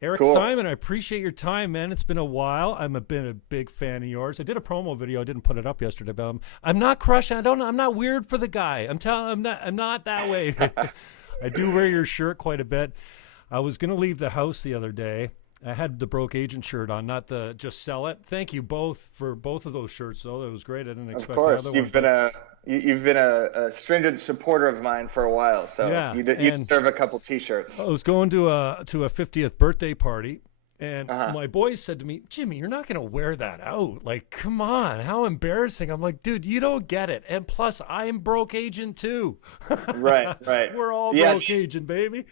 Eric Cool. Simon, I appreciate your time, man. It's been a while. Been a big fan of yours. I did a promo video. I didn't put it up yesterday, but I'm not crushing. I'm not weird for the guy. I'm not that way. I do wear your shirt quite a bit. I was going to leave the house the other day. I had the Broke Agent shirt on, not the just sell it. Thank you both for both of those shirts, though. That was great. I didn't Of expect the course, other one. you've been a stringent supporter of mine for a while, so Yeah, you and deserve a couple T-shirts. I was going to a 50th birthday party, and Uh-huh. my boys said to me, "Jimmy, you're not going to wear that out. Like, come on, how embarrassing." I'm like, "Dude, you don't get it. And plus, I'm Broke Agent too." Right, right. We're all Yeah, Broke Agent, baby.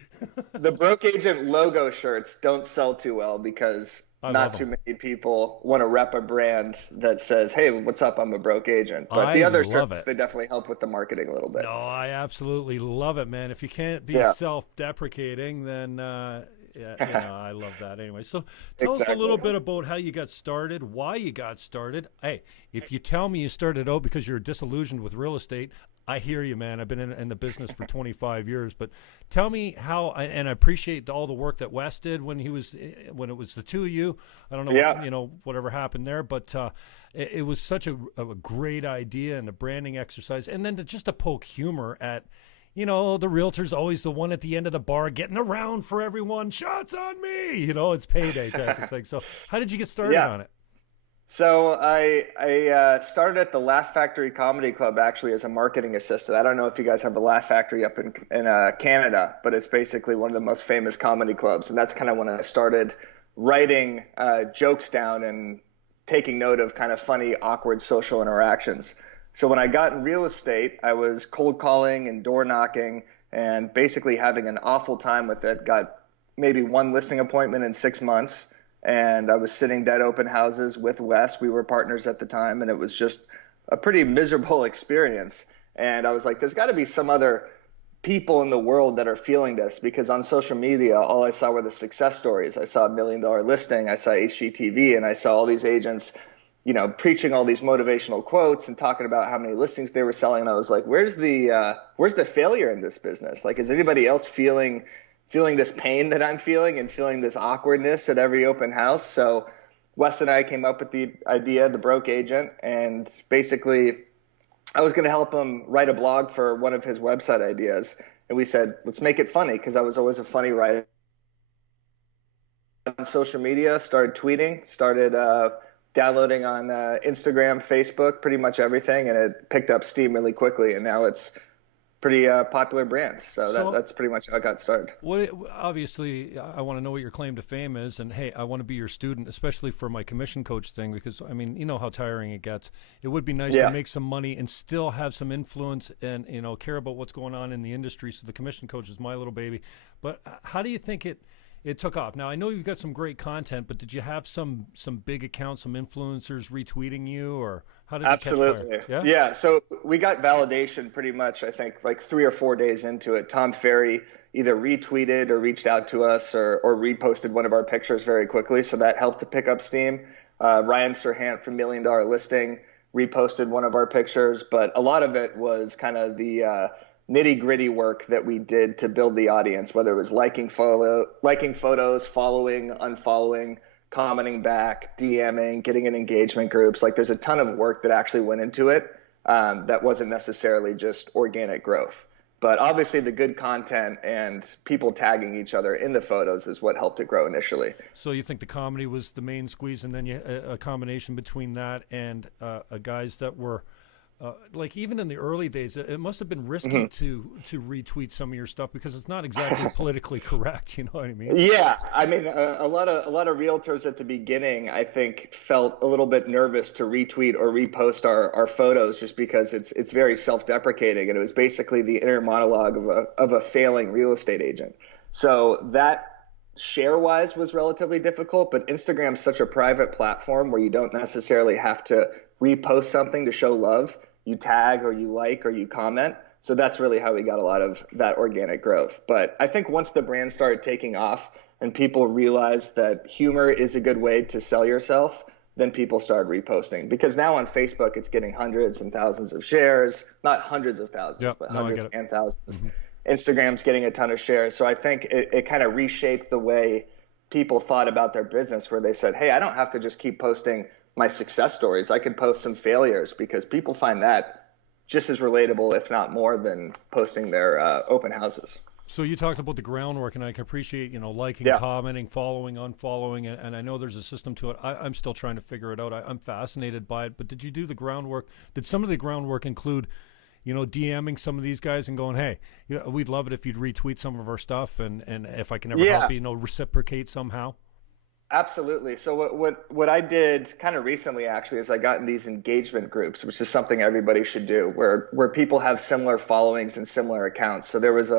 the Broke Agent logo shirts don't sell too well because I love not too them. many people want to rep a brand that says, "Hey, what's up? I'm a broke agent." But I the other love shirts, it. they definitely help with the marketing a little bit. No, I absolutely love it, man. If you can't be Yeah, self-deprecating, then yeah, I love that anyway. So tell us a little exactly. bit about how you got started, why you got started. Hey, if you tell me you started out because you're disillusioned with real estate, I hear you, man. I've been in the business for 25 years, but tell me how. And I appreciate all the work that Wes did when when it was the two of you. I don't know, Yeah. whatever happened there, but it was such a great idea and the branding exercise, and then to poke humor at. The realtor's always the one at the end of the bar getting around for everyone. Shots on me. It's payday type of thing. So, how did you get started Yeah. on it? So I started at the Laugh Factory Comedy Club actually as a marketing assistant. I don't know if you guys have the Laugh Factory up in Canada, but it's basically one of the most famous comedy clubs, and that's kind of when I started writing jokes down and taking note of kind of funny, awkward social interactions. So when I got in real estate, I was cold calling and door knocking and basically having an awful time with it. Got maybe one listing appointment in 6 months, and I was sitting dead open houses with Wes. We were partners at the time, and it was just a pretty miserable experience. And I was like, there's got to be some other people in the world that are feeling this, because on social media, all I saw were the success stories. I saw $1 million listing, I saw HGTV, and I saw all these agents, preaching all these motivational quotes and talking about how many listings they were selling. And I was like, where's the failure in this business? Like, is anybody else feeling this pain that I'm feeling and feeling this awkwardness at every open house? So Wes and I came up with the idea, the Broke Agent, and basically I was going to help him write a blog for one of his website ideas. And we said, let's make it funny, because I was always a funny writer. On social media, started tweeting, started downloading on Instagram, Facebook, pretty much everything, and it picked up steam really quickly, and now it's pretty popular brand. So So, that's pretty much how it got started. obviously, I want to know what your claim to fame is, and hey, I want to be your student, especially for my commission coach thing, because I mean, you know how tiring it gets. It would be nice to Yeah. make some money and still have some influence and care about what's going on in the industry. So the commission coach is my little baby. But how do you think it took off? Now I know you've got some great content, but did you have some big accounts, some influencers retweeting you, or how did it catch fire? Absolutely. Yeah. Yeah. So we got validation pretty much, I think, like 3 or 4 days into it. Tom Ferry either retweeted or reached out to us or reposted one of our pictures very quickly. So that helped to pick up steam. Ryan Serhant from $1 Million Listing reposted one of our pictures. But a lot of it was kind of the nitty gritty work that we did to build the audience, whether it was liking photos, following, unfollowing, commenting back, DMing, getting in engagement groups. Like, there's a ton of work that actually went into it that wasn't necessarily just organic growth. But obviously the good content and people tagging each other in the photos is what helped it grow initially. So you think the comedy was the main squeeze, and then a combination between that and guys that were like, even in the early days, it must have been risky to retweet some of your stuff because it's not exactly politically correct. You know what I mean? Yeah, I mean, a lot of realtors at the beginning, I think, felt a little bit nervous to retweet or repost our photos, just because it's very self-deprecating, and it was basically the inner monologue of a failing real estate agent. So that share-wise was relatively difficult, but Instagram's such a private platform where you don't necessarily have to repost something to show love. You tag or you like or you comment. So that's really how we got a lot of that organic growth. But I think once the brand started taking off and people realized that humor is a good way to sell yourself, then people started reposting. Because now on Facebook, it's getting hundreds and thousands of shares, not hundreds of thousands, Yep. but No, I get hundreds it. and thousands. Instagram's getting a ton of shares. So I think it kind of reshaped the way people thought about their business, where they said, hey, I don't have to just keep posting my success stories. I could post some failures, because people find that just as relatable, if not more, than posting their open houses. So you talked about the groundwork, and I can appreciate, liking, commenting, following, unfollowing, and I know there's a system to it. I'm still trying to figure it out. I'm fascinated by it. But did you do the groundwork? Did some of the groundwork include, DMing some of these guys and going, hey, we'd love it if you'd retweet some of our stuff, and if I can ever help you, reciprocate somehow? Absolutely. So what I did kind of recently, actually, is I got in these engagement groups, which is something everybody should do, where people have similar followings and similar accounts. So there was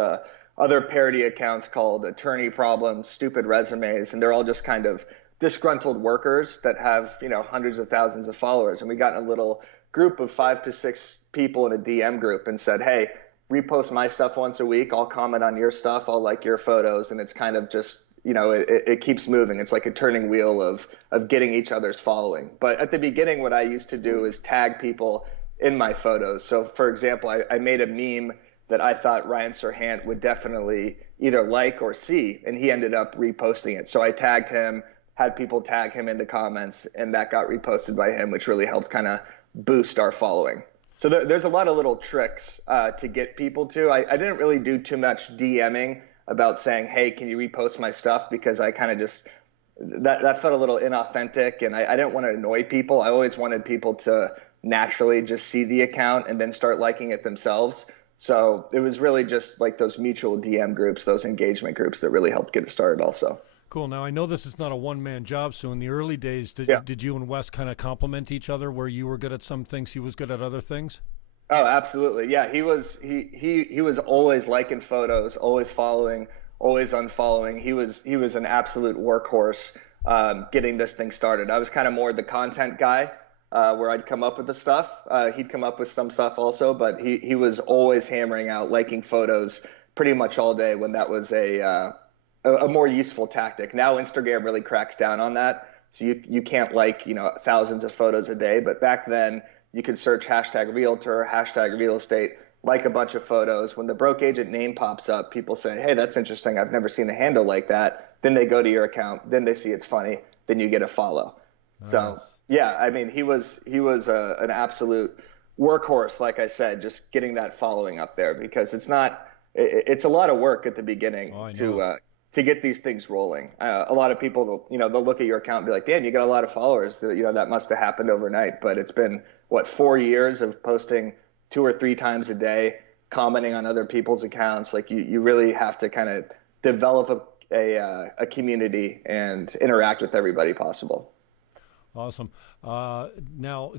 other parody accounts called Attorney Problems, Stupid Resumes, and they're all just kind of disgruntled workers that have, hundreds of thousands of followers. And we got in a little group of 5 to 6 people in a DM group and said, hey, repost my stuff once a week. I'll comment on your stuff. I'll like your photos. And it's kind of just, it keeps moving. It's like a turning wheel of getting each other's following. But at the beginning, what I used to do is tag people in my photos. So for example, I made a meme that I thought Ryan Serhant would definitely either like or see, and he ended up reposting it. So I tagged him, had people tag him in the comments, and that got reposted by him, which really helped kind of boost our following. So there's a lot of little tricks to get people to. I didn't really do too much DMing about saying, hey, can you repost my stuff? Because I kind of just, that felt a little inauthentic, and I didn't want to annoy people. I always wanted people to naturally just see the account and then start liking it themselves. So it was really just like those mutual DM groups, those engagement groups, that really helped get it started also. Cool. Now, I know this is not a one-man job, so in the early days, did you and Wes kind of complement each other, where you were good at some things, he was good at other things? Oh, absolutely. Yeah, he was always liking photos, always following, always unfollowing. He was an absolute workhorse getting this thing started. I was kind of more the content guy, where I'd come up with the stuff. He'd come up with some stuff also, but he was always hammering out liking photos pretty much all day, when that was a more useful tactic. Now Instagram really cracks down on that. So you can't like, thousands of photos a day, but back then you could search hashtag realtor, hashtag real estate, like a bunch of photos. When the broke agent name pops up, people say, hey, that's interesting. I've never seen a handle like that. Then they go to your account. Then they see it's funny. Then you get a follow. Nice. So yeah, I mean, he was an absolute workhorse, like I said, just getting that following up there, because it's a lot of work at the beginning to get these things rolling. A lot of people, they'll look at your account and be like, damn, you got a lot of followers. That must have happened overnight. But it's been, 4 years of posting 2 or 3 times a day, commenting on other people's accounts. Like you really have to kind of develop a community and interact with everybody possible. Awesome. Now,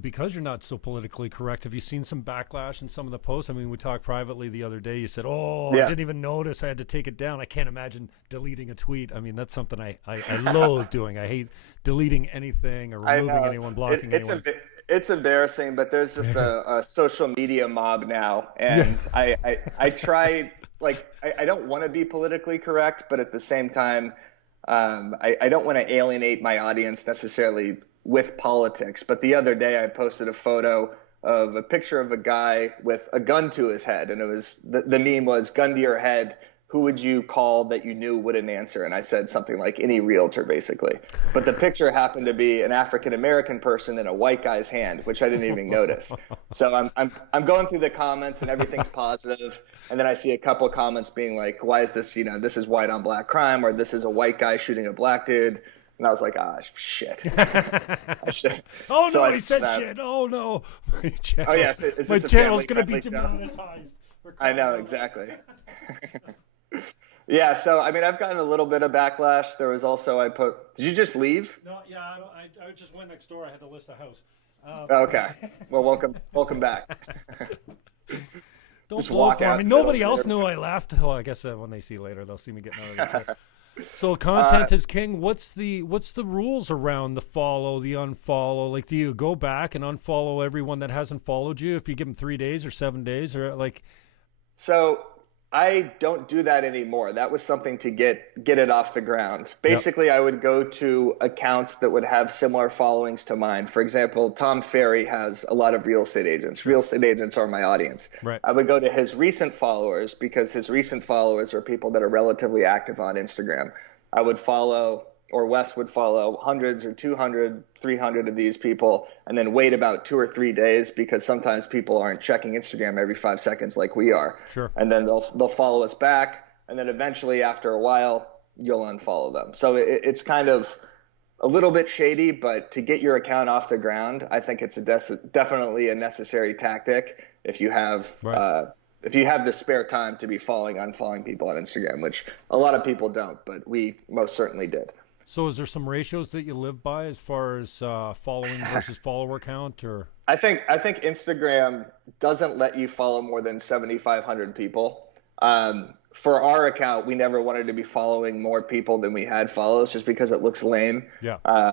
because you're not so politically correct, have you seen some backlash in some of the posts? I mean, we talked privately the other day. You said, I didn't even notice. I had to take it down. I can't imagine deleting a tweet. I mean, that's something I loathe doing. I hate deleting anything or removing anyone, blocking anyone. It's embarrassing, but there's just a social media mob now. And I try, I don't want to be politically correct, but at the same time, I don't want to alienate my audience necessarily with politics. But the other day I posted a photo of a picture of a guy with a gun to his head. And it was the meme was, gun to your head, who would you call that you knew wouldn't answer? And I said something like any realtor, basically. But the picture happened to be an African-American person in a white guy's hand, which I didn't even notice. So I'm going through the comments and everything's positive. And then I see a couple comments being like, why is this, this is white on black crime, or this is a white guy shooting a black dude. And I was like, shit. Oh, no, he said shit. Oh, no. Oh, yes. My channel's going to be demonetized. I know, exactly. Yeah, so, I mean, I've gotten a little bit of backlash. There was also, did you just leave? No, yeah, I just went next door. I had to list a house. Okay. Well, welcome back. Don't just blow for me. Nobody else knew I left. Oh, I guess when they see later, they'll see me getting out of the truck. So content is king. What's the rules around the follow, the unfollow? Like, do you go back and unfollow everyone that hasn't followed you if you give them 3 days or 7 days, or like? So I don't do that anymore. That was something to get it off the ground. Basically, yep. I would go to accounts that would have similar followings to mine. For example, Tom Ferry has a lot of real estate agents. Real estate agents are my audience. Right. I would go to his recent followers, because his recent followers are people that are relatively active on Instagram. I would follow, or Wes would follow hundreds or 200, 300 of these people, and then wait about 2 or 3 days, because sometimes people aren't checking Instagram every 5 seconds like we are. Sure. And then they'll follow us back, and then eventually after a while you'll unfollow them. So it's kind of a little bit shady, but to get your account off the ground, I think it's definitely a necessary tactic if you have if you have the spare time to be unfollowing people on Instagram, which a lot of people don't, but we most certainly did. So is there some ratios that you live by as far as following versus follower count? Or I think Instagram doesn't let you follow more than 7,500 people. For our account, we never wanted to be following more people than we had follows, just because it looks lame. Yeah.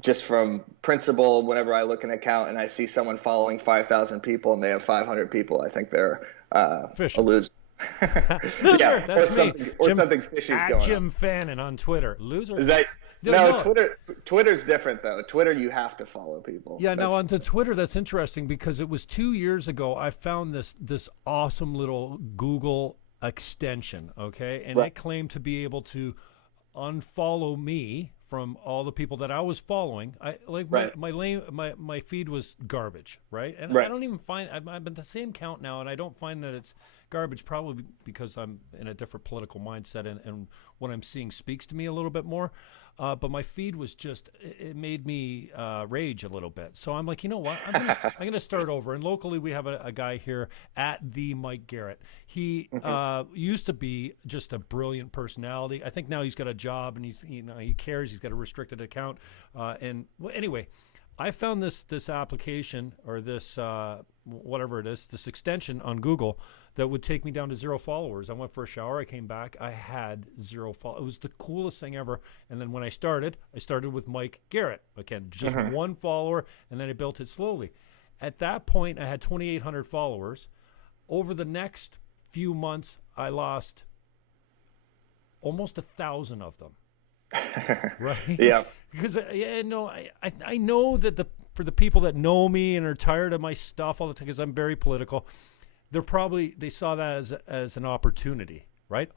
Just from principle, whenever I look at an account and I see someone following 5,000 people and they have 500 people, I think they're a loser. Loser, that's me. Something fishy's going on. Jim Fannon on Twitter. Loser. Is that no? Twitter's different though. Twitter, you have to follow people. Yeah. Now on to Twitter, that's interesting, because it was 2 years ago I found this awesome little Google extension. Okay, and it claimed to be able to unfollow me from all the people that I was following. My feed was garbage, right? And I don't even find I'm at the same count now, and I don't find that it's garbage, probably because I'm in a different political mindset, and what I'm seeing speaks to me a little bit more. But my feed was just, it made me rage a little bit. So I'm like, you know what? I'm gonna start over. And locally, we have a guy here at the Mike Garrett. He used to be just a brilliant personality. I think now he's got a job, and he cares. He's got a restricted account. Anyway, I found this application, or this whatever it is, this extension on Google that would take me down to 0 followers. I went for a shower. I came back. I had 0 followers. It was the coolest thing ever. And then when I started with Mike Garrett. Again, just 1 follower, and then I built it slowly. At that point, I had 2,800 followers. Over the next few months, I lost almost 1,000 of them. Right? Yeah. Because I know that for the people that know me and are tired of my stuff all the time, because I'm very political, they saw that as an opportunity, right?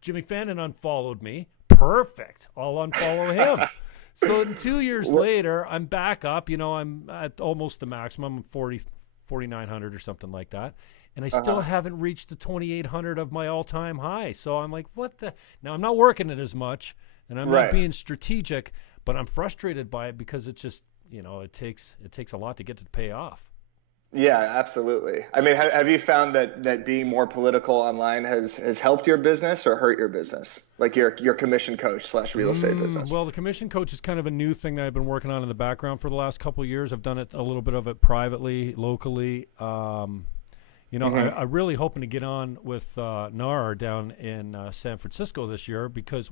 Jimmy Fannon unfollowed me. Perfect. I'll unfollow him. So 2 years later, I'm back up. I'm at almost the maximum, 4,900 or something like that. And I still haven't reached the 2,800 of my all-time high. So I'm like, what the? Now, I'm not working it as much, and I'm not being strategic, but I'm frustrated by it, because it just, it takes a lot to get to pay off. Yeah, absolutely. I mean, have you found that being more political online has helped your business or hurt your business? Like your commission coach / real estate business? Well, the commission coach is kind of a new thing that I've been working on in the background for the last couple of years. I've done a little bit of it privately, locally. I'm really hoping to get on with NAR down in San Francisco this year, because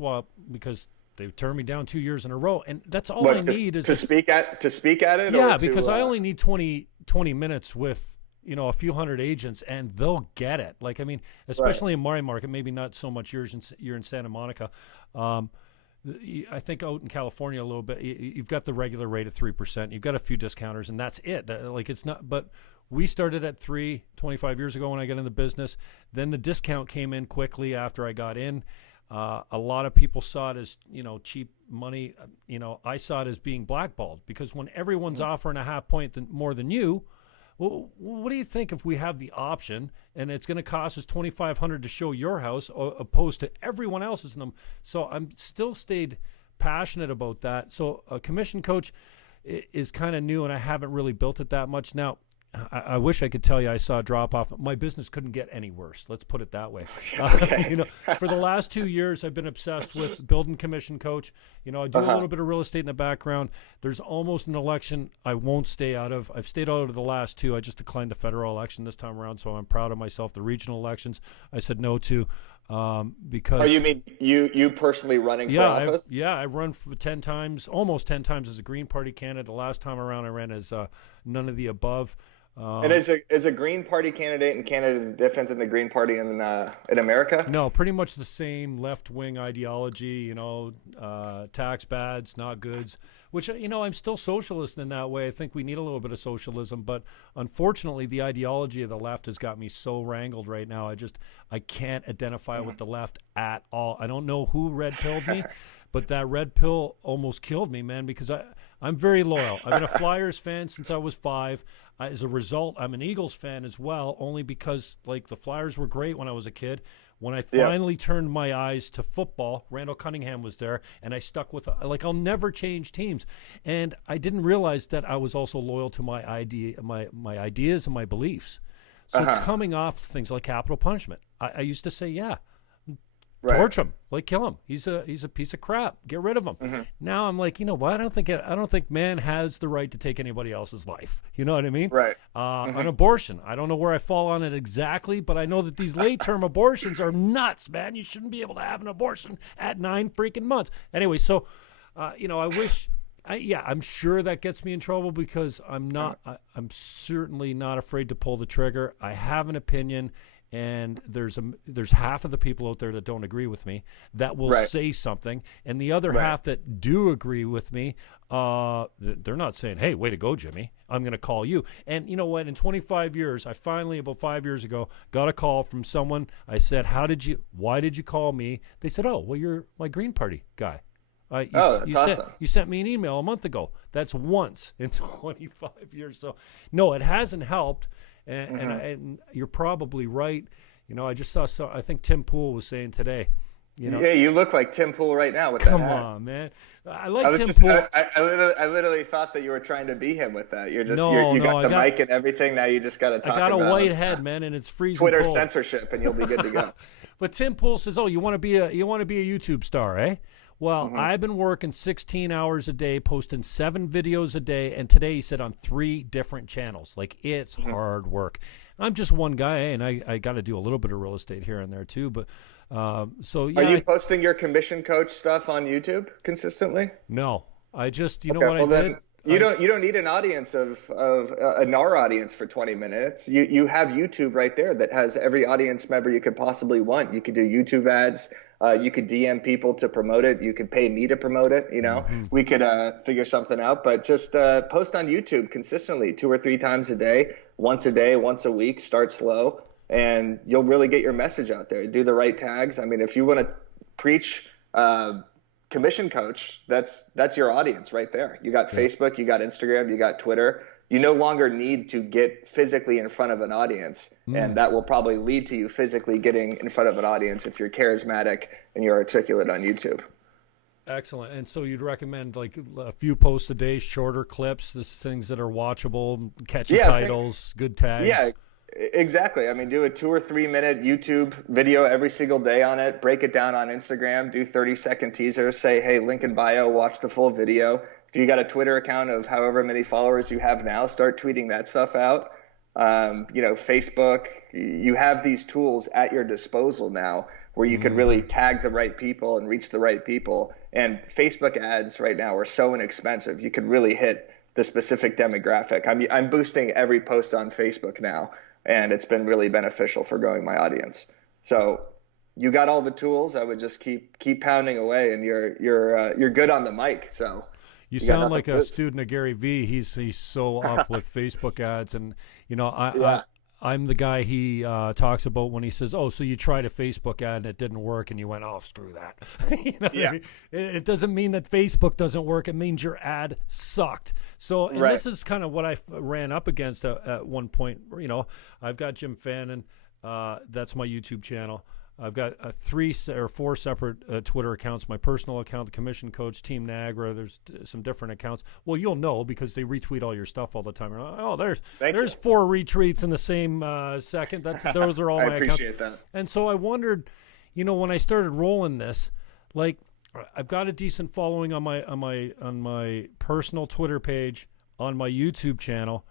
they turned me down 2 years in a row, and that's all I need is to speak at it. Yeah, because I only need 20 minutes with a few hundred agents, and they'll get it. Like, I mean, especially in my market, maybe not so much you're in Santa Monica. I think out in California a little bit, you've got the regular rate of 3%. You've got a few discounters, and that's it. It's not, but we started at 25 years ago when I got in the business. Then the discount came in quickly after I got in. A lot of people saw it as, cheap money. I saw it as being blackballed, because when everyone's offering a half point more than you, well, what do you think if we have the option and it's going to cost us $2,500 to show your house opposed to everyone else's? So I'm still stayed passionate about that. So a commission coach is kind of new, and I haven't really built it that much. Now, I wish I could tell you I saw a drop off. My business couldn't get any worse. Let's put it that way. For the last 2 years, I've been obsessed with building commission coach. I do a little bit of real estate in the background. There's almost an election I won't stay out of. I've stayed out of the last 2. I just declined the federal election this time around, so I'm proud of myself. The regional elections, I said no to. Because you mean you personally running for office? I run for almost 10 times as a Green Party candidate. The last time around I ran as none of the above. And is a Green Party candidate in Canada different than the Green Party in America? No, pretty much the same left-wing ideology, tax bads, not goods, which, I'm still socialist in that way. I think we need a little bit of socialism, but unfortunately the ideology of the left has got me so wrangled right now. I can't identify with the left at all. I don't know who red-pilled me, but that red pill almost killed me, man, because I'm very loyal. I've been a Flyers fan since I was 5. As a result, I'm an Eagles fan as well, only because the Flyers were great when I was a kid. When I finally turned my eyes to football, Randall Cunningham was there, and I stuck with I'll never change teams. And I didn't realize that I was also loyal to my ideas and my beliefs. So coming off things like capital punishment, I used to say, torch him, kill him. He's a piece of crap. Get rid of him. Mm-hmm. Now I'm like, you know what? I don't think man has the right to take anybody else's life. You know what I mean? Right. An abortion. I don't know where I fall on it exactly, but I know that these late-term abortions are nuts, man. You shouldn't be able to have an abortion at 9 freaking months. Anyway, so I wish. I'm sure that gets me in trouble because I'm certainly not afraid to pull the trigger. I have an opinion. And there's half of the people out there that don't agree with me that will say something, and the other half that do agree with me, they're not saying, "Hey, way to go, Jimmy. I'm going to call you." And you know what? In 25 years, I finally, about 5 years ago, got a call from someone. I said, why did you call me? They said, "Oh, well, you're my Green Party guy. That's awesome. You sent me an email a month ago." That's once in 25 years. So, no, it hasn't helped. And you're probably right. I just saw. I think Tim Pool was saying today. Yeah, you look like Tim Pool right now with that hat. Come on, man. I like Tim Pool. I literally thought that you were trying to be him with that. You got the mic and everything. Now you just got to talk about. I got a white head, man, and it's freezing Twitter cold. censorship, and you'll be good to go. But Tim Pool says, "Oh, you want to be a YouTube star, eh?" Well, I've been working 16 hours a day, posting 7 videos a day, and today he said on 3 different channels. It's hard work. I'm just one guy, and I got to do a little bit of real estate here and there too. But so yeah. Are you posting your commission coach stuff on YouTube consistently? No, I just know what I did. You don't need an audience of a NAR audience for 20 minutes. You have YouTube right there that has every audience member you could possibly want. You could do YouTube ads. You could DM people to promote it. You could pay me to promote it. We could figure something out. But just post on YouTube consistently 2 or 3 times a day, once a week. Start slow, and you'll really get your message out there. Do the right tags. I mean, if you want to preach commission coach, that's your audience right there. You got Facebook, you got Instagram, you got Twitter. You no longer need to get physically in front of an audience, and that will probably lead to you physically getting in front of an audience if you're charismatic and you're articulate on YouTube. Excellent. And so you'd recommend a few posts a day, shorter clips, things that are watchable, catchy titles, good tags. Yeah, exactly. I mean, do a 2 or 3 minute YouTube video every single day on it. Break it down on Instagram. Do 30-second teasers. Say, hey, link in bio. Watch the full video. If you got a Twitter account of however many followers you have now, start tweeting that stuff out. Facebook, you have these tools at your disposal now where you can really tag the right people and reach the right people. And Facebook ads right now are so inexpensive. You can really hit the specific demographic. I'm boosting every post on Facebook now, and it's been really beneficial for growing my audience. So you got all the tools. I would just keep pounding away, and you're good on the mic. So. You sound like a student of Gary Vee. He's so up with Facebook ads, and I'm the guy he talks about when he says, "Oh, so you tried a Facebook ad and it didn't work," and you went, "Oh, screw that." What I mean? It doesn't mean that Facebook doesn't work. It means your ad sucked. So, and this is kind of what I ran up against at one point. I've got Jim Fannon. That's my YouTube channel. I've got 3 or 4 separate Twitter accounts. My personal account, the Commission Coach, Team Niagara. There's some different accounts. Well, you'll know because they retweet all your stuff all the time. You're like, oh, there's 4 retweets in the same second. Those are all my accounts. I appreciate that. And so I wondered, when I started rolling this, I've got a decent following on my personal Twitter page, on my YouTube channel,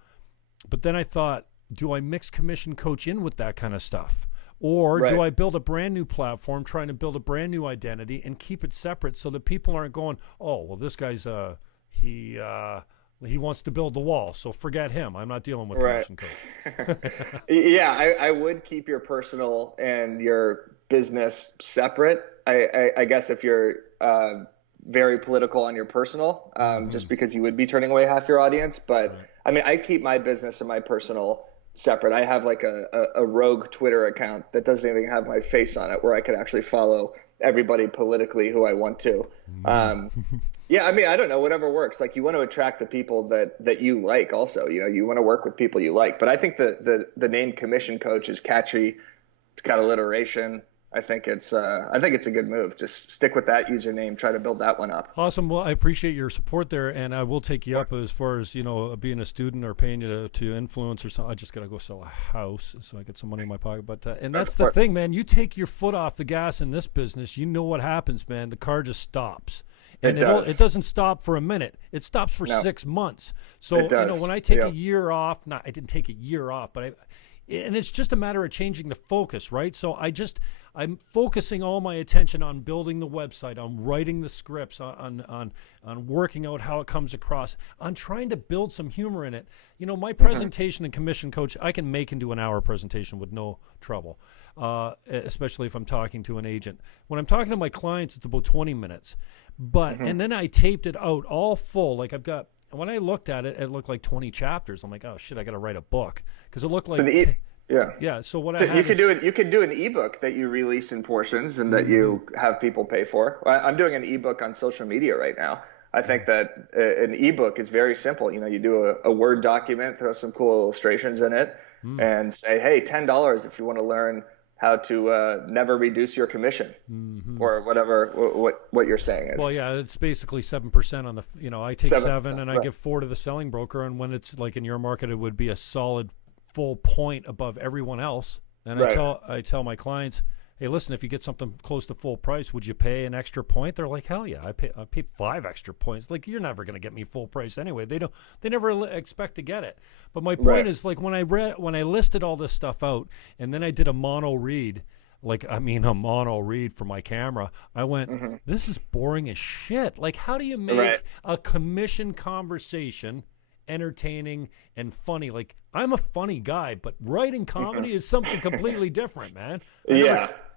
but then I thought, do I mix Commission Coach in with that kind of stuff? Or do I build a brand new platform, trying to build a brand new identity and keep it separate so that people aren't going, oh, well, this guy's he he wants to build the wall. So forget him. I'm not dealing with Right. commission coach. Yeah, I would keep your personal and your business separate. I guess if you're very political on your personal, just because you would be turning away half your audience. But Right. I mean, I keep my business and my personal separate. I have like a rogue Twitter account that doesn't even have my face on it, where I could actually follow everybody politically who I want to. Yeah, I mean, I don't know, whatever works. Like, you want to attract the people that you like also, you want to work with people you like. But I think the name commission coach is catchy. It's got alliteration. I think it's a good move. Just stick with that username. Try to build that one up. Awesome. Well, I appreciate your support there, and I will take you up as far as being a student or paying you to influence or something. I just gotta go sell a house so I get some money in my pocket. But and that's the thing, man. You take your foot off the gas in this business, you know what happens, man. The car just stops. And it doesn't stop for a minute. It stops for 6 months. So when I take a year off, I didn't take a year off, but and it's just a matter of changing the focus, right? So I'm focusing all my attention on building the website, on writing the scripts, on working out how it comes across, on trying to build some humor in it. My presentation and commission coach, I can make into an hour presentation with no trouble, especially if I'm talking to an agent. When I'm talking to my clients, it's about 20 minutes. But and then I taped it out all full. Like when I looked at it, it looked like 20 chapters. I'm like, oh shit, I got to write a book because it looked like So what I had you could do an ebook that you release in portions and that you have people pay for. I'm doing an ebook on social media right now. I think that an ebook is very simple. You do a Word document, throw some cool illustrations in it, and say, hey, $10 if you want to learn how to never reduce your commission, or whatever what you're saying is. Well, yeah, it's basically 7% on the. I take 7 and I give 4 to the selling broker, and when it's like in your market, it would be a solid full point above everyone else. And I tell my clients, hey, listen, if you get something close to full price, would you pay an extra point? They're like, hell yeah, I pay 5 extra points. Like, you're never going to get me full price anyway. They never expect to get it. But my point is, like, when I listed all this stuff out, and then I did a mono read for my camera, I went, this is boring as shit. Like, how do you make a commission conversation entertaining and funny? Like, I'm a funny guy, but writing comedy is something completely different, man.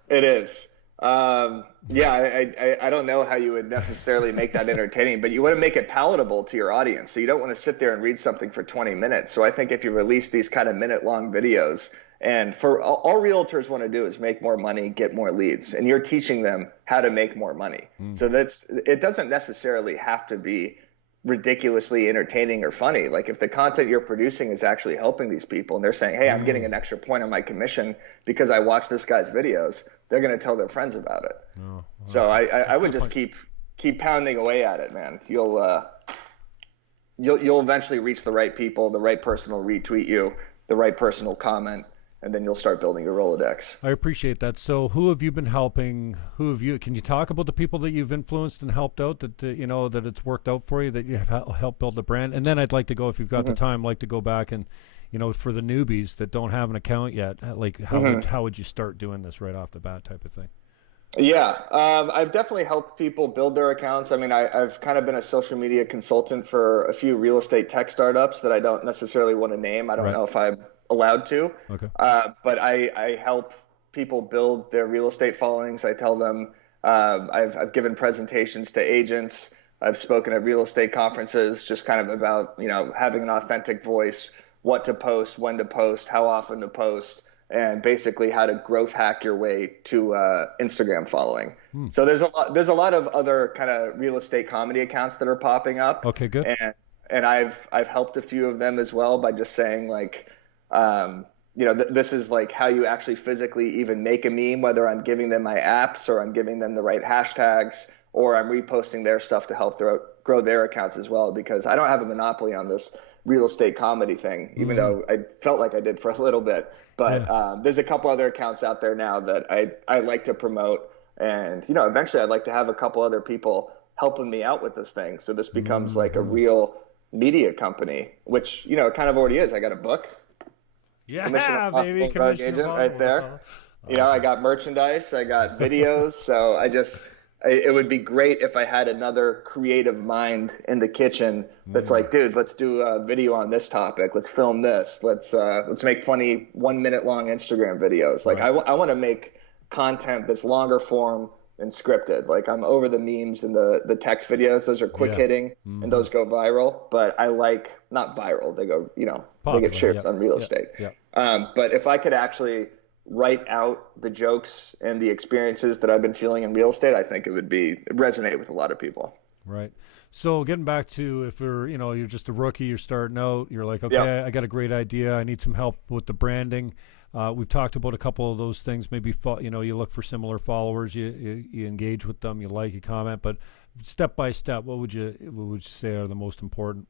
It is. I don't know how you would necessarily make that entertaining, but you want to make it palatable to your audience. So you don't want to sit there and read something for 20 minutes. So I think if you release these kind of minute-long videos, and for all realtors want to do is make more money, get more leads, and you're teaching them how to make more money. So it doesn't necessarily have to be ridiculously entertaining or funny. Like, if the content you're producing is actually helping these people and they're saying, hey, I'm getting an extra point on my commission because I watched this guy's videos, they're going to tell their friends about it. So I would just keep pounding away at it, man. You'll eventually reach the right people. The right person will retweet you, the right person will comment, and then you'll start building your Rolodex. I appreciate that. So who have you been helping? Can you talk about the people that you've influenced and helped out that it's worked out for you, that you have helped build the brand? And then I'd like to go, if you've got the time, like to go back and, for the newbies that don't have an account yet, like how would you start doing this right off the bat type of thing? Yeah, I've definitely helped people build their accounts. I mean, I've kind of been a social media consultant for a few real estate tech startups that I don't necessarily want to name. I don't know if I'm allowed to. Okay. But I help people build their real estate followings. I tell them, I've given presentations to agents. I've spoken at real estate conferences, just kind of about, having an authentic voice, what to post, when to post, how often to post, and basically how to growth hack your way to Instagram following. So there's a lot of other kind of real estate comedy accounts that are popping up. Okay, good. And I've helped a few of them as well by just saying, like, this is like how you actually physically even make a meme, whether I'm giving them my apps or I'm giving them the right hashtags or I'm reposting their stuff to help grow their accounts as well, because I don't have a monopoly on this real estate comedy thing, even though I felt like I did for a little bit. But there's a couple other accounts out there now that I like to promote. And, eventually I'd like to have a couple other people helping me out with this thing. So this becomes like a real media company, which, it kind of already is. I got a book. Yeah, baby. Rogue Agent right there. Awesome. I got merchandise, I got videos. So I just it would be great if I had another creative mind in the kitchen that's like, dude, let's do a video on this topic. Let's film this. Let's make funny 1 minute long Instagram videos. Like I want to make content that's longer form and scripted. Like I'm over the memes and the text videos. Those are quick hitting and those go viral, but I like, not viral. They go, popular, they get shares on real estate. But if I could actually write out the jokes and the experiences that I've been feeling in real estate, I think it would resonate with a lot of people. Right. So getting back to, if you're just a rookie, you're starting out, you're like, okay, I got a great idea. I need some help with the branding. We've talked about a couple of those things. Maybe, you look for similar followers, you engage with them, you comment, but step by step, what would you say are the most important?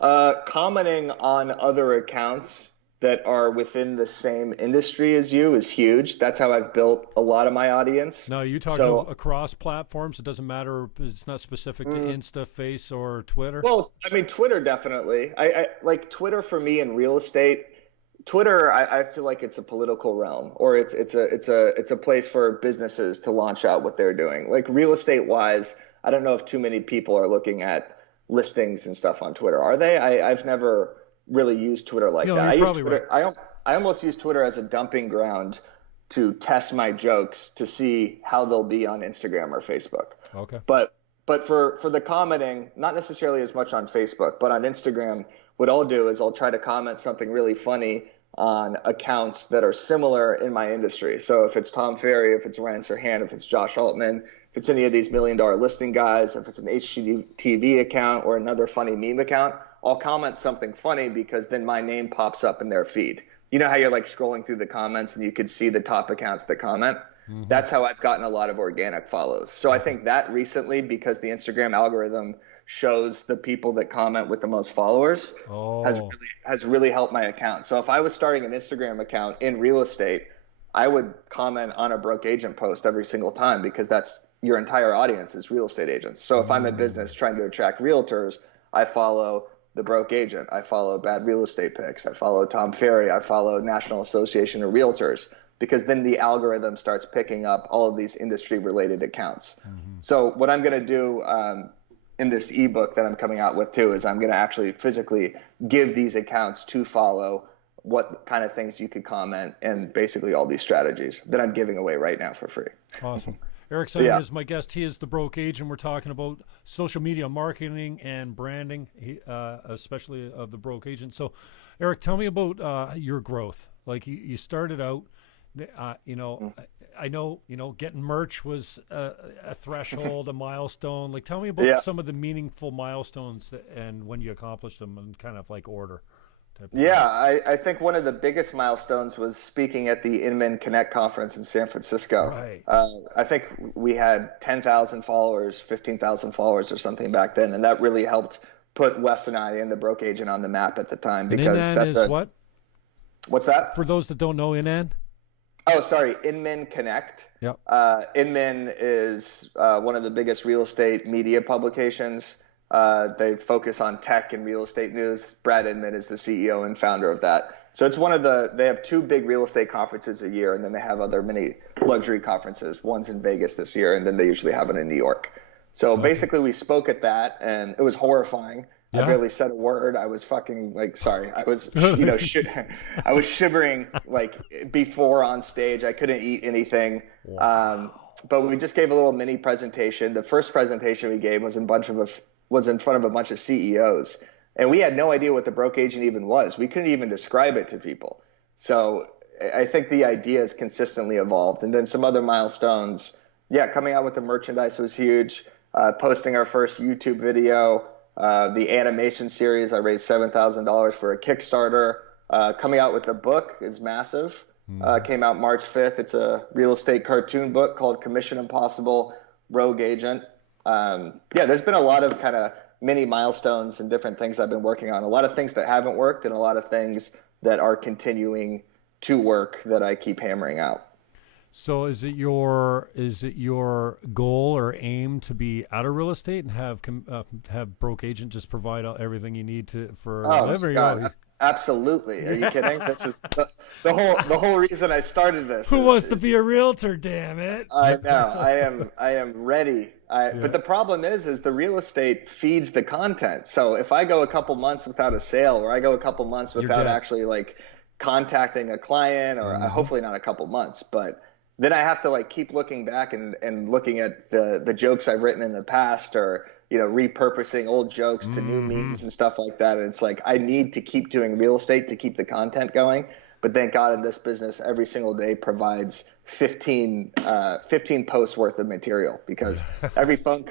Commenting on other accounts that are within the same industry as you is huge. That's how I've built a lot of my audience. No, you talking across platforms? It doesn't matter. It's not specific to Insta, Face, or Twitter? Well, I mean, Twitter definitely. I like Twitter for me in real estate. Twitter, I feel like it's a political realm, or it's a place for businesses to launch out what they're doing. Like real estate wise, I don't know if too many people are looking at listings and stuff on Twitter. Are they? I've never really used Twitter like that. I use Twitter. Right. I almost use Twitter as a dumping ground to test my jokes to see how they'll be on Instagram or Facebook. Okay. But for the commenting, not necessarily as much on Facebook, but on Instagram, what I'll do is I'll try to comment something really funny on accounts that are similar in my industry. So if it's Tom Ferry, if it's Ryan Serhant, if it's Josh Altman, if it's any of these $1 million listing guys, if it's an HGTV account or another funny meme account, I'll comment something funny because then my name pops up in their feed. You know how you're like scrolling through the comments and you could see the top accounts that comment? Mm-hmm. That's how I've gotten a lot of organic follows. So I think that recently, because the Instagram algorithm shows the people that comment with the most followers, has really helped my account. So if I was starting an Instagram account in real estate, I would comment on a broke agent post every single time, because that's your entire audience is real estate agents. So if I'm a business trying to attract realtors, I follow the broke agent, I follow Bad Real Estate Picks, I follow Tom Ferry, I follow National Association of Realtors, because then the algorithm starts picking up all of these industry related accounts. Mm-hmm. So what I'm going to do in this ebook that I'm coming out with too is I'm going to actually physically give these accounts to follow, what kind of things you could comment, and basically all these strategies that I'm giving away right now for free. Awesome. Eric Simon is my guest. He is the broke agent. We're talking about social media marketing and branding, especially of the broke agent. So, Eric, tell me about your growth. Like you started out, I know, getting merch was a threshold, a milestone. Like, tell me about some of the meaningful milestones and when you accomplished them, and kind of like order. I think one of the biggest milestones was speaking at the Inman Connect conference in San Francisco. Right. I think we had 10,000 followers, 15,000 followers or something back then, and that really helped put Wes and I and the broke agent on the map at the time. Because that's what? What's that? For those that don't know, Inman? Oh, sorry, Inman Connect. Yep. Inman is one of the biggest real estate media publications. They focus on tech and real estate news. Brad Inman is the CEO and founder of that. So it's they have 2 big real estate conferences a year, and then they have other mini luxury conferences. One's in Vegas this year, and then they usually have one in New York. So basically we spoke at that, and it was horrifying. Yeah. I barely said a word. I was fucking I was, I was shivering like before on stage. I couldn't eat anything. Wow. But we just gave a little mini presentation. The first presentation we gave was in front of a bunch of CEOs, and we had no idea what the broke agent even was. We couldn't even describe it to people. So I think the idea has consistently evolved. And then some other milestones. Yeah, coming out with the merchandise was huge. Posting our first YouTube video. The animation series, I raised $7,000 for a Kickstarter. Coming out with the book is massive. Came out March 5th. It's a real estate cartoon book called Commission Impossible Rogue Agent. There's been a lot of kind of mini milestones and different things I've been working on. A lot of things that haven't worked, and a lot of things that are continuing to work that I keep hammering out. So is it your goal or aim to be out of real estate and have broke agent just provide everything you need for a living? God, Absolutely. Are you kidding? This is the whole reason I started this. Who wants to be a realtor, damn it? I know. I am ready. But the problem is the real estate feeds the content. So if I go a couple months without a sale, or I go a couple months without actually like contacting a client, or hopefully not a couple months, but then I have to like keep looking back and looking at the jokes I've written in the past, or repurposing old jokes to new memes and stuff like that. And it's like, I need to keep doing real estate to keep the content going. But thank God in this business, every single day provides 15 posts worth of material, because every phone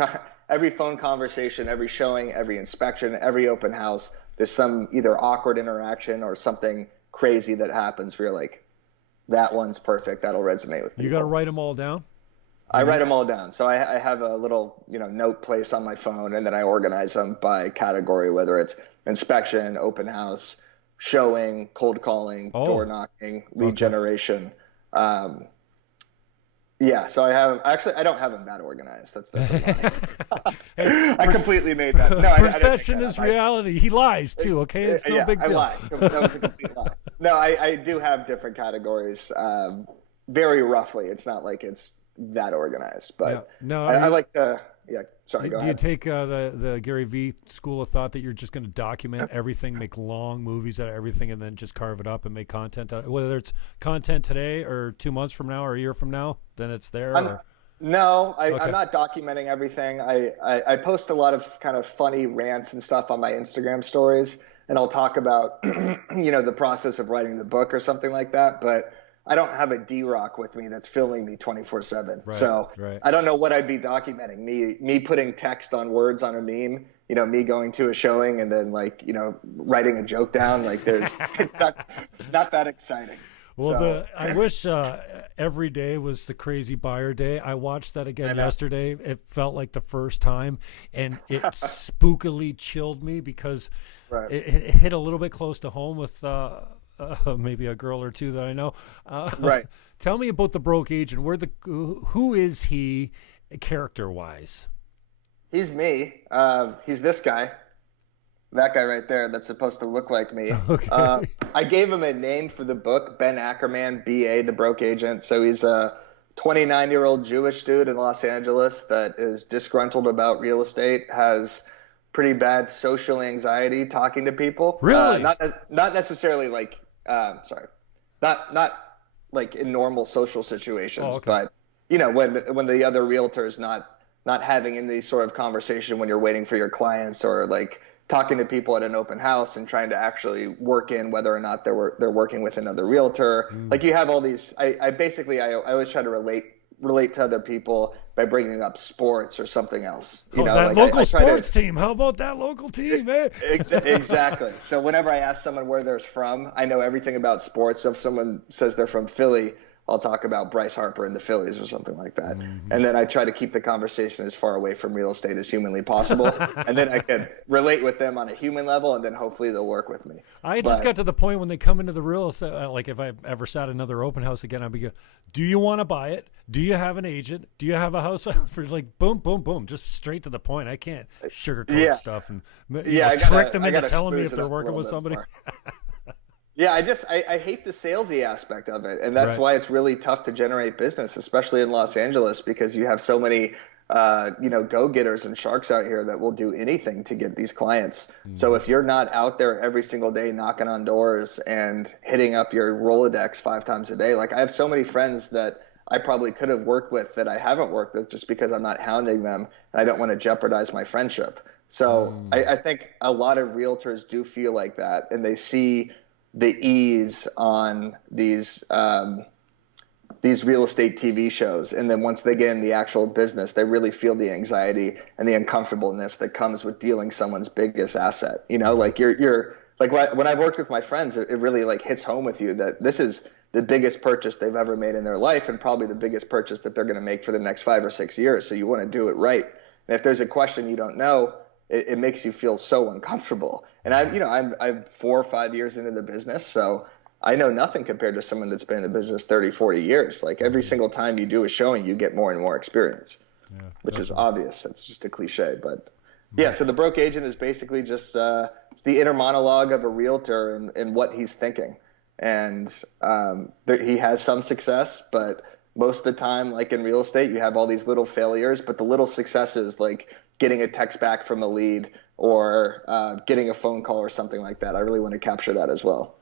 conversation, every showing, every inspection, every open house, there's some either awkward interaction or something crazy that happens where you're like, that one's perfect. That'll resonate with people. You got to write them all down? I write them all down. So I have a little, note place on my phone, and then I organize them by category, whether it's inspection, open house, showing, cold calling, door knocking, lead generation. So I don't have them that organized. That's a lie. I completely made that. No, perception is reality. He lies too. Okay, it's no big deal. I lied. That was a complete lie. No, I do have different categories. Very roughly. It's not like it's that organized, but I like to. Yeah, sorry. Go ahead. Do you take the Gary Vee school of thought that you're just going to document everything, make long movies out of everything, and then just carve it up and make content out of it? Whether it's content today or 2 months from now or a year from now, then it's there? I'm not documenting everything. I post a lot of kind of funny rants and stuff on my Instagram stories, and I'll talk about, the process of writing the book or something like that, but I don't have a D-Rock with me that's filming me 24/7. So I don't know what I'd be documenting. Me putting text on words on a meme, me going to a showing and then writing a joke down. Like it's not that exciting. Well, I wish every day was the crazy buyer day. I watched that again yesterday. It felt like the first time, and it spookily chilled me because it hit a little bit close to home with maybe a girl or two that I know. Tell me about the broke agent. Who is he character-wise? He's me. He's this guy. That guy right there that's supposed to look like me. Okay. I gave him a name for the book, Ben Ackerman, B.A., the broke agent. So he's a 29-year-old Jewish dude in Los Angeles that is disgruntled about real estate, has pretty bad social anxiety talking to people. Really? Not necessarily like not like in normal social situations, but when the other realtor's not having any sort of conversation when you're waiting for your clients, or like talking to people at an open house and trying to actually work in whether or not they're working with another realtor. Like you have all these. I always try to relate to other people by bringing up sports or something else. Local sports team. How about that local team, man? Exactly. So whenever I ask someone where they're from, I know everything about sports. So if someone says they're from Philly, I'll talk about Bryce Harper and the Phillies or something like that. And then I try to keep the conversation as far away from real estate as humanly possible. And then I can relate with them on a human level, and then hopefully they'll work with me. I just got to the point when they come into the real estate, like if I ever sat another open house again, I'd be going, do you want to buy it? Do you have an agent? Do you have a house? For like boom, boom, boom, just straight to the point. I can't sugarcoat stuff and trick them into telling me if they're working with somebody. Yeah, I hate the salesy aspect of it, and that's why it's really tough to generate business, especially in Los Angeles, because you have so many go-getters and sharks out here that will do anything to get these clients. So if you're not out there every single day knocking on doors and hitting up your Rolodex 5 times a day, like I have so many friends that I probably could have worked with that I haven't worked with just because I'm not hounding them and I don't want to jeopardize my friendship. So I think a lot of realtors do feel like that, and they see the ease on these real estate TV shows, and then once they get in the actual business, they really feel the anxiety and the uncomfortableness that comes with dealing someone's biggest asset. Like you're like when I've worked with my friends, it really like hits home with you that this is the biggest purchase they've ever made in their life, and probably the biggest purchase that they're going to make for the next 5 or 6 years. So you want to do it right. And if there's a question you don't know, it makes you feel so uncomfortable. And I'm 4 or 5 years into the business, so I know nothing compared to someone that's been in the business 30, 40 years. Like every single time you do a showing, you get more and more experience, which is obvious. It's just a cliche, but Yeah, so the broke agent is basically just the inner monologue of a realtor and what he's thinking. And he has some success, but most of the time, like in real estate, you have all these little failures, but the little successes, like getting a text back from a lead or getting a phone call or something like that, I really want to capture that as well.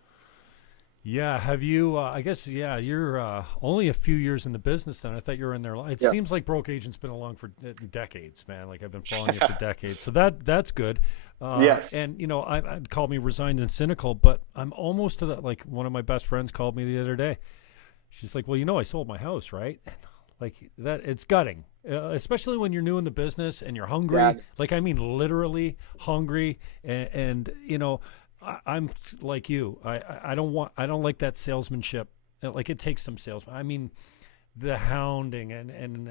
Yeah. Have you, I guess, yeah, you're only a few years in the business then. I thought you were in there. It seems like Broke Agent's been along for decades, man. Like I've been following you for decades. So that's good. Yes. And, I'd call me resigned and cynical, but I'm almost to that. Like one of my best friends called me the other day. She's like, well, I sold my house, right? And like that, it's gutting, especially when you're new in the business and you're hungry. Yeah. Like, I mean, literally hungry. And I'm like you. I don't like that salesmanship. Like it takes some sales. I mean, the hounding and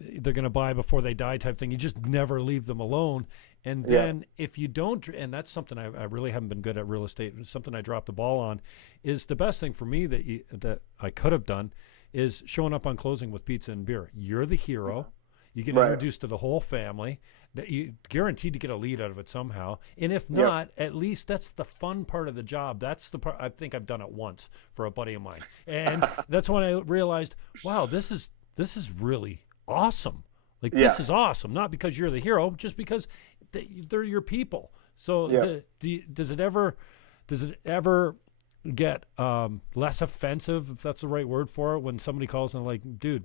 they're going to buy before they die type thing. You just never leave them alone. And then if you don't, and that's something I really haven't been good at real estate. Something I dropped the ball on is the best thing for me that I could have done is showing up on closing with pizza and beer. You're the hero. You get introduced to the whole family. You guaranteed to get a lead out of it somehow. And if not, at least that's the fun part of the job. That's the part. I think I've done it once for a buddy of mine. And that's when I realized, wow, this is really awesome. Like this is awesome. Not because you're the hero, just because they're your people. So does it ever get less offensive, if that's the right word for it, when somebody calls and like, dude,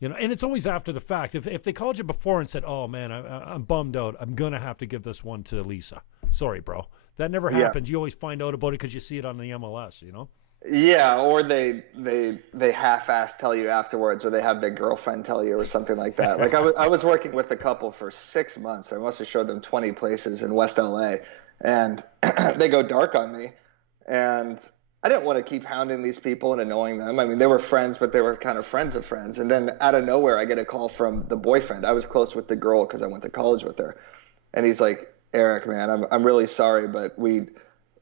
and it's always after the fact. If they called you before and said, "Oh man, I'm bummed out. I'm gonna have to give this one to Lisa." Sorry, bro. That never happens. You always find out about it because you see it on the MLS. Yeah, or they half-ass tell you afterwards, or they have their girlfriend tell you, or something like that. Like I was working with a couple for 6 months. I must have showed them 20 places in West LA, and they go dark on me, and I didn't want to keep hounding these people and annoying them. I mean, they were friends, but they were kind of friends of friends. And then out of nowhere, I get a call from the boyfriend. I was close with the girl because I went to college with her. And he's like, Eric, man, I'm really sorry, but we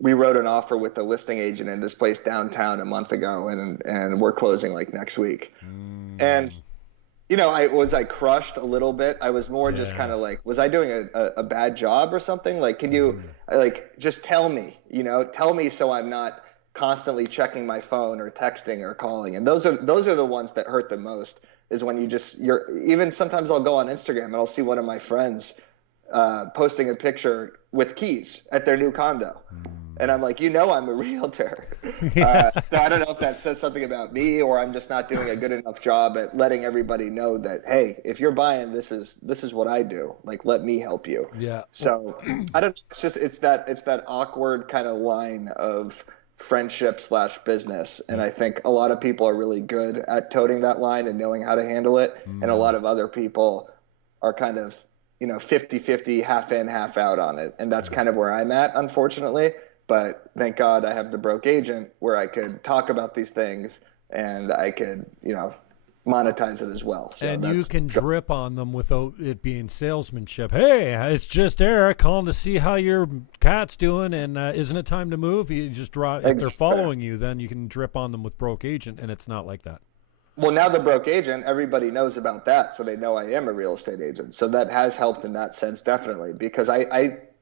wrote an offer with a listing agent in this place downtown a month ago, and we're closing like next week. And, I crushed a little bit. I was more just kind of like, was I doing a bad job or something? Like, can you just tell me, so I'm not constantly checking my phone or texting or calling. And those are the ones that hurt the most, is when even sometimes I'll go on Instagram and I'll see one of my friends posting a picture with keys at their new condo. And I'm like, I'm a realtor. So I don't know if that says something about me, or I'm just not doing a good enough job at letting everybody know that, hey, if you're buying, this is what I do. Like, let me help you. Yeah. So I don't. It's that awkward kind of line of friendship / business. And I think a lot of people are really good at toting that line and knowing how to handle it. And a lot of other people are kind of, 50-50, half in, half out on it. And that's kind of where I'm at, unfortunately. But thank God I have the Broke Agent where I could talk about these things and I could, monetize it as well. So and you can drip on them without it being salesmanship. Hey, it's just Eric calling to see how your cat's doing, and isn't it time to move? You just draw. If they're following you, then you can drip on them with Broke Agent, and it's not like that. Well, now the Broke Agent, everybody knows about that, so they know I am a real estate agent. So that has helped in that sense, definitely, because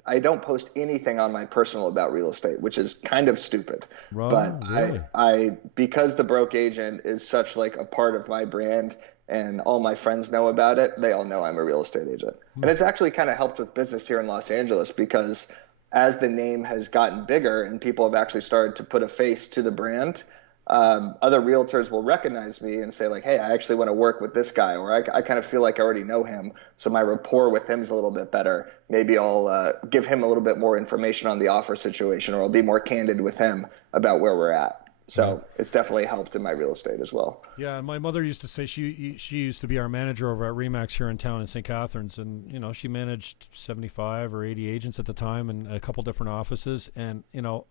I don't post anything on my personal about real estate, which is kind of stupid. Right, but really? I because the Broke Agent is such like a part of my brand and all my friends know about it, they all know I'm a real estate agent. And it's actually kind of helped with business here in Los Angeles, because as the name has gotten bigger and people have actually started to put a face to the brand, other realtors will recognize me and say like, hey, I actually want to work with this guy, or I kind of feel like I already know him, so my rapport with him is a little bit better. Maybe I'll give him a little bit more information on the offer situation, or I'll be more candid with him about where we're at. So it's definitely helped in my real estate as well. Yeah, and my mother used to say she used to be our manager over at Remax here in town in St. Catharines, and she managed 75 or 80 agents at the time in a couple different offices. And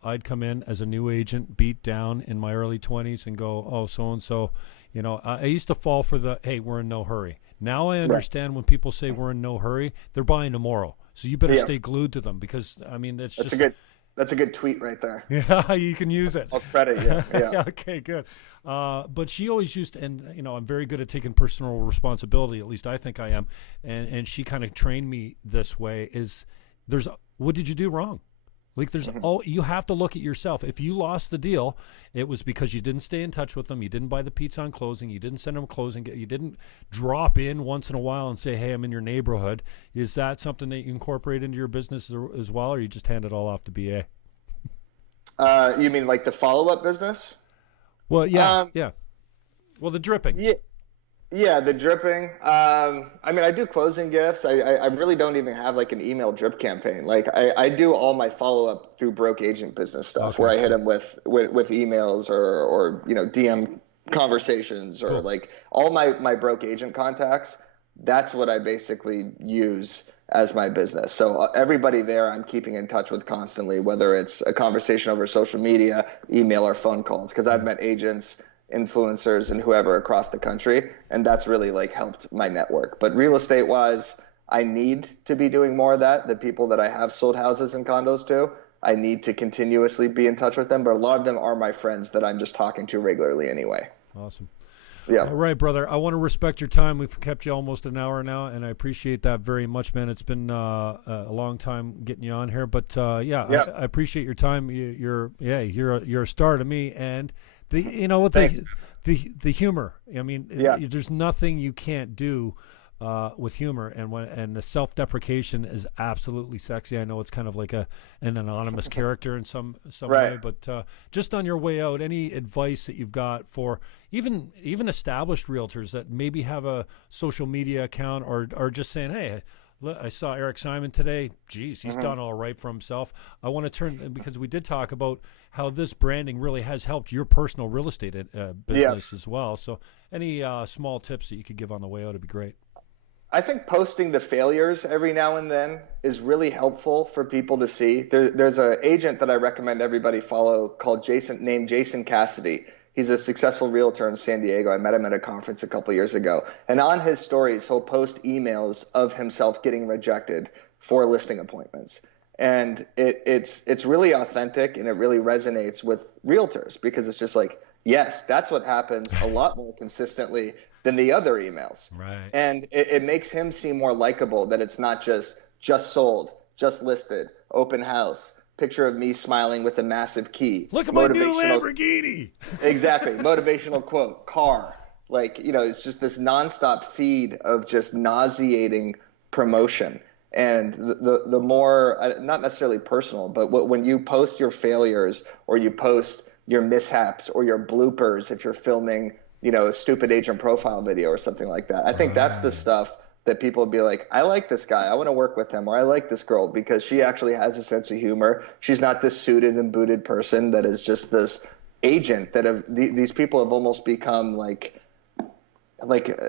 I'd come in as a new agent, beat down in my early 20s, and go, oh, so and so. I used to fall for the, hey, we're in no hurry. Now I understand when people say we're in no hurry, they're buying tomorrow. So you better stay glued to them, because I mean that's just That's a good tweet right there. Yeah, you can use it. I'll credit you. Yeah. Okay, good. But she always used to, and I'm very good at taking personal responsibility. At least I think I am. And she kind of trained me this way. What did you do wrong? Like you have to look at yourself. If you lost the deal, it was because you didn't stay in touch with them. You didn't buy the pizza on closing. You didn't send them closing. You didn't drop in once in a while and say, hey, I'm in your neighborhood. Is that something that you incorporate into your business as well, or you just hand it all off to BA? You mean like the follow-up business? Well, yeah, yeah. Well, the dripping. Yeah, the dripping. I mean, I do closing gifts. I really don't even have like an email drip campaign. Like I do all my follow up through broke agent business stuff, where I hit them with emails or DM conversations or like all my broke agent contacts. That's what I basically use as my business. So everybody there I'm keeping in touch with constantly, whether it's a conversation over social media, email, or phone calls, because I've met agents, influencers, and whoever across the country, and that's really like helped my network. But real estate wise, I need to be doing more of that. The people that I have sold houses and condos to, I need to continuously be in touch with them, but a lot of them are my friends that I'm just talking to regularly anyway. Awesome. Yeah. All right, brother. I want to respect your time. We've kept you almost an hour now, and I appreciate that very much, man. It's been a long time getting you on here, but I appreciate your time. You're a star to me, and the humor. I mean, there's nothing you can't do with humor, and the self-deprecation is absolutely sexy. I know it's kind of like an anonymous character in some way, but just on your way out, any advice that you've got for even established realtors that maybe have a social media account or just saying, hey, I saw Eric Simon today. Geez, he's done all right for himself. I want to turn, because we did talk about how this branding really has helped your personal real estate business as well. So any small tips that you could give on the way out would be great. I think posting the failures every now and then is really helpful for people to see. There's an agent that I recommend everybody follow named Jason Cassidy. He's a successful realtor in San Diego. I met him at a conference a couple years ago. And on his stories, he'll post emails of himself getting rejected for listing appointments. And it's really authentic, and it really resonates with realtors, because it's just like, yes, that's what happens a lot more consistently than the other emails. Right. And it makes him seem more likable, that it's not just sold, just listed, open house, picture of me smiling with a massive key. Look at my new Lamborghini. Exactly. Motivational quote, car. Like, it's just this nonstop feed of just nauseating promotion. And the more, not necessarily personal, but when you post your failures, or you post your mishaps or your bloopers, if you're filming, a stupid agent profile video or something like that, I think that's the stuff that people would be like, I like this guy, I want to work with him, or I like this girl because she actually has a sense of humor. She's not this suited and booted person that is just this agent that these people have almost become like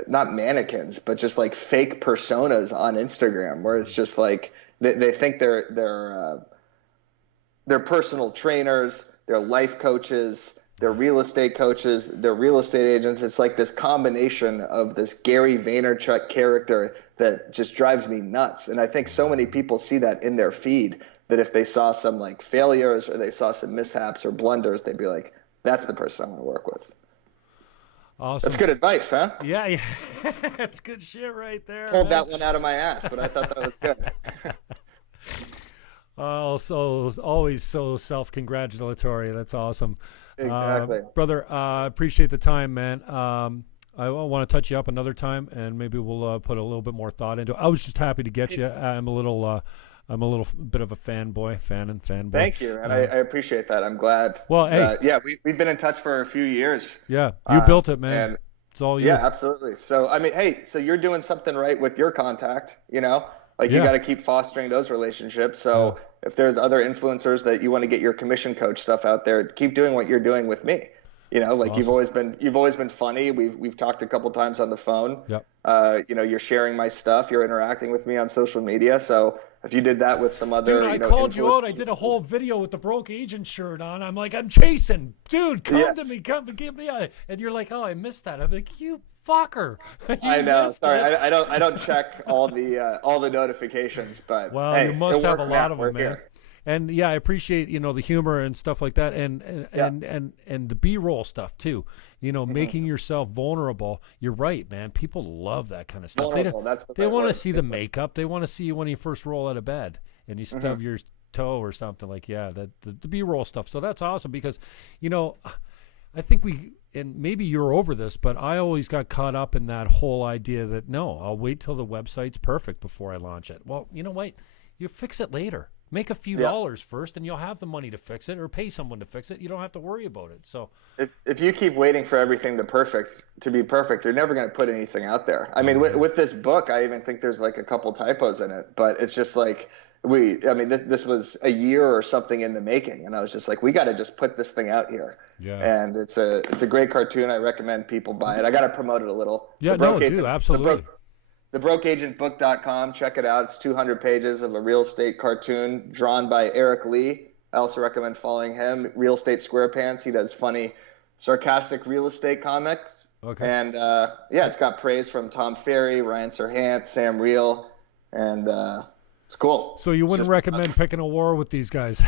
not mannequins, but just like fake personas on Instagram, where it's just like they think they're personal trainers, they're life coaches, they're real estate coaches, they're real estate agents. It's like this combination of this Gary Vaynerchuk character that just drives me nuts. And I think so many people see that in their feed, that if they saw some like failures or they saw some mishaps or blunders, they'd be like, that's the person I want to work with. Awesome. That's good advice, huh? Yeah. That's good shit right there. Pulled that one out of my ass, but I thought that was good. Oh, so always so self-congratulatory. That's awesome. Exactly. Brother, appreciate the time, man. I want to touch you up another time, and maybe we'll put a little bit more thought into it. I was just happy to get you. I'm a little bit of a fanboy. Thank you, and I appreciate that. I'm glad. Well, hey, we've been in touch for a few years. Yeah, you built it, man. And it's all you. Yeah, absolutely. So I mean, hey, so you're doing something right with your contact, you got to keep fostering those relationships. So if there's other influencers that you want to get your commission coach stuff out there, keep doing what you're doing with me. Awesome. you've always been funny. We've talked a couple times on the phone. Yep. You're sharing my stuff. You're interacting with me on social media. So if you did that with some other, dude, I called you out. I did a whole video with the broke agent shirt on. I'm like, I'm chasing, dude. Come to me, come give me a. And you're like, oh, I missed that. I'm like, you fucker. I know. Sorry, I don't check all the notifications, but well, you must have a lot of them, man. And yeah, I appreciate, the humor and stuff like that, and the B-roll stuff too. Making yourself vulnerable. You're right, man. People love that kind of stuff. Vulnerable, They want to see the makeup. They want to see you when you first roll out of bed and you stub your toe or something the B-roll stuff. So that's awesome because, I think and maybe you're over this, but I always got caught up in that whole idea that no, I'll wait till the website's perfect before I launch it. Well, you know what? You fix it later. Make a few dollars first, and you'll have the money to fix it, or pay someone to fix it. You don't have to worry about it. So, if you keep waiting for everything to be perfect, you're never going to put anything out there. I mean, with this book, I even think there's like a couple typos in it, but it's just like this was a year or something in the making, and I was just like, we got to just put this thing out here. Yeah. And it's a great cartoon. I recommend people buy it. I got to promote it a little. Yeah, absolutely. TheBrokeAgentBook.com. Check it out. It's 200 pages of a real estate cartoon drawn by Eric Lee. I also recommend following him. Real Estate SquarePants. He does funny, sarcastic real estate comics. Okay. And it's got praise from Tom Ferry, Ryan Serhant, Sam Reel, and it's cool. So you wouldn't recommend picking a war with these guys?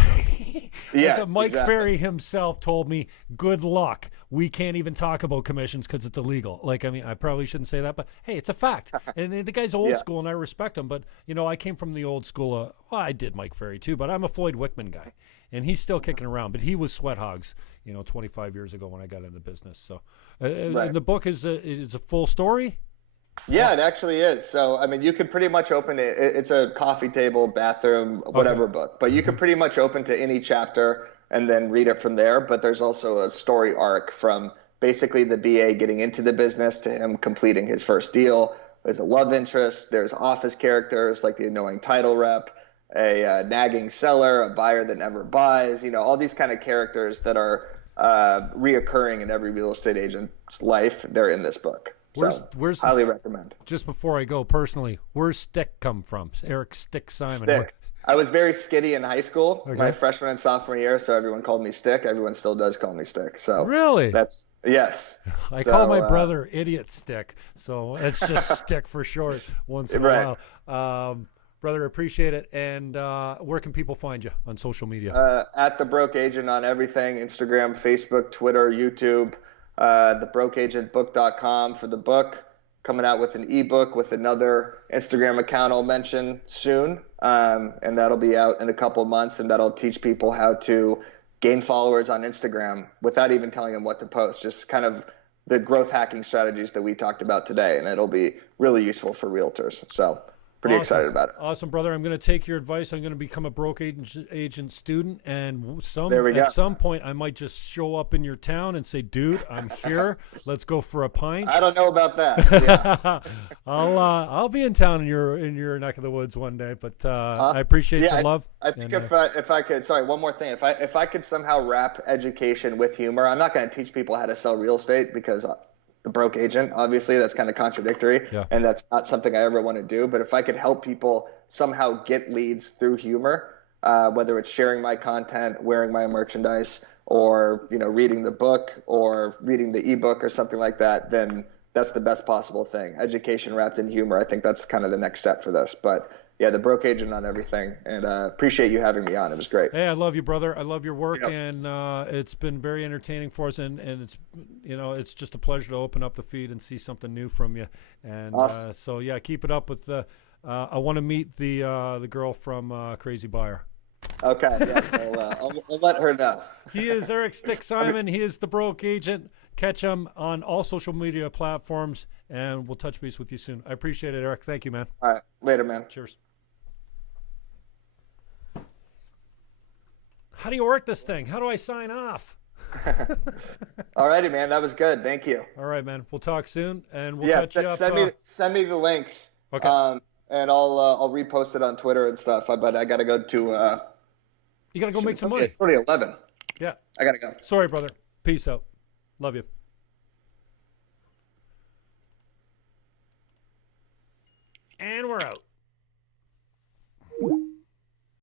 Yes, Mike exactly. Ferry himself told me, good luck. We can't even talk about commissions because it's illegal. I probably shouldn't say that, but hey, it's a fact. And the guy's old school, and I respect him. But, I came from the old school. I did Mike Ferry too, but I'm a Floyd Wickman guy. And he's still kicking around. But he was Sweat Hogs, 25 years ago when I got into business. So and the book is a full story? Yeah, it actually is. So, you could pretty much open it. It's a coffee table, bathroom, whatever book. But you could pretty much open to any chapter and then read it from there. But there's also a story arc from basically the BA getting into the business to him completing his first deal. There's a love interest. There's office characters like the annoying title rep, a nagging seller, a buyer that never buys. All these kind of characters that are reoccurring in every real estate agent's life. They're in this book. Where's highly recommend. Just before I go, personally, where's Stick come from? Eric Stick Simon. Stick. I was very skitty in high school, Okay. my freshman and sophomore year, so everyone called me Stick. Everyone still does call me Stick. So really, yes. I call my brother Idiot Stick, so it's just Stick for short. Once in a while, brother, appreciate it. And where can people find you on social media? At The Broke Agent on everything: Instagram, Facebook, Twitter, YouTube. TheBrokeAgentBook.com for the book. Coming out with an ebook with another Instagram account I'll mention soon, and that'll be out in a couple of months, and that'll teach people how to gain followers on Instagram without even telling them what to post, just kind of the growth hacking strategies that we talked about today, and it'll be really useful for realtors. So pretty excited about it. Awesome, brother. I'm going to take your advice. I'm going to become a broke agent student, and at some point I might just show up in your town and say, dude, I'm here. Let's go for a pint. I don't know about that. Yeah. I'll be in town in your neck of the woods one day, but I appreciate the love. I think if I could, sorry, one more thing. If I could somehow wrap education with humor, I'm not going to teach people how to sell real estate because the broke agent, obviously that's kind of contradictory, and that's not something I ever want to do. But if I could help people somehow get leads through humor, whether it's sharing my content, wearing my merchandise, or reading the book or reading the ebook or something like that, then that's the best possible thing. Education wrapped in humor. I think that's kind of the next step for this. But yeah, the broke agent on everything, and appreciate you having me on. It was great. Hey, I love you, brother. I love your work, and it's been very entertaining for us, and it's it's just a pleasure to open up the feed and see something new from you. And awesome. So yeah, keep it up with the. I want to meet the girl from Crazy Buyer. Okay, yeah, I'll let her know. He is Eric Stick Simon. He is the broke agent. Catch him on all social media platforms, and we'll touch base with you soon. I appreciate it, Eric. Thank you, man. All right, later, man. Cheers. How do you work this thing? How do I sign off? All righty, man. That was good. Thank you. All right, man. We'll talk soon, and we'll catch you up. Send me the links. Okay. And I'll repost it on Twitter and stuff. But I got to go to. You got to go make some money. It's already 11. Yeah. I got to go. Sorry, brother. Peace out. Love you. And we're out.